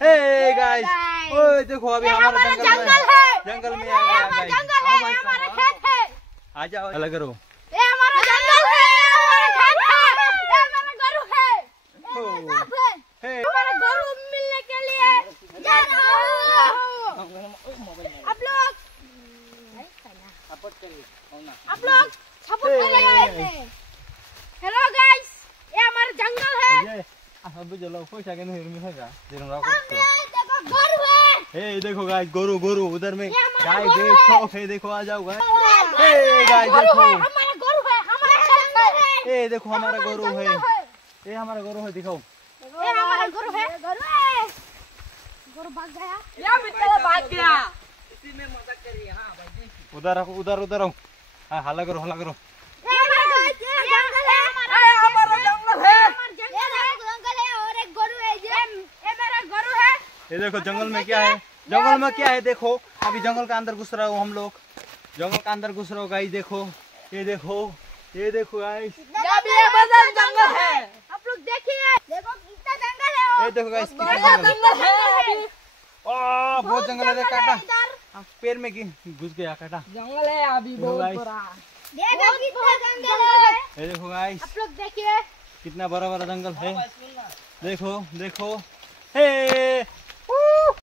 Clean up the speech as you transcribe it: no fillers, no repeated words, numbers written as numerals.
Hey guys, ओए देखो अभी हमारा जंगल है, जंगल में आ गया गाइस। जंगल है, हमारा खेत है। आ जाओ, अलग करो। ये हमारा जंगल है, हमारा खेत है, ये हमारा गरु है, ये सब है। हमारा गरु मिलने के लिए जा रहा हूं। आप लोग सपोर्ट करेंगे। हेलो गाइस, ये हमारा जंगल है। अब चलो कोई सेकंड में होगा देखो गरु है। हे देखो गाइस, गोरू गोरू उधर में गाय देखो, हे देखो आ जाओ गाइस। हे गाइस देखो, हमारा गरु है, हमारा जंगल है। हे देखो हमारा गोरू है, ये हमारा गोरू है, दिखाओ। ये हमारा गरु है, गरु भाग गया। या बेटा भाग गया। इसी में मजाक करिए। हां भाई उधर रखो, उधर उधर आओ। हां हल्ला करो, हल्ला करो। ये हमारा जंगल है, हमारा जंगल है, जंगल है और एक गरु है। ये मेरा गरु है। ये देखो जंगल में क्या है, जंगल में क्या है देखो। अभी जंगल का अंदर घुस रहा हो हम लोग, जंगल का अंदर घुस रहा हो गाइस। देखो ये देखो, ये देखो गाइस, ये बड़ा जंगल है। आप लोग देखिए, देखो कितना जंगल है। ये देखो गाइस, बड़ा कितना जंगल जंगल है। बहुत जंगल है। काटा पैर में घुस गया, काटा जंगल है अभी बहुत गाइस। बड़ा। देखो कितना जंगल है। ये देखो गाइस, आप लोग देखिए, कितना बड़ा बड़ा जंगल है। देखो देखो, हे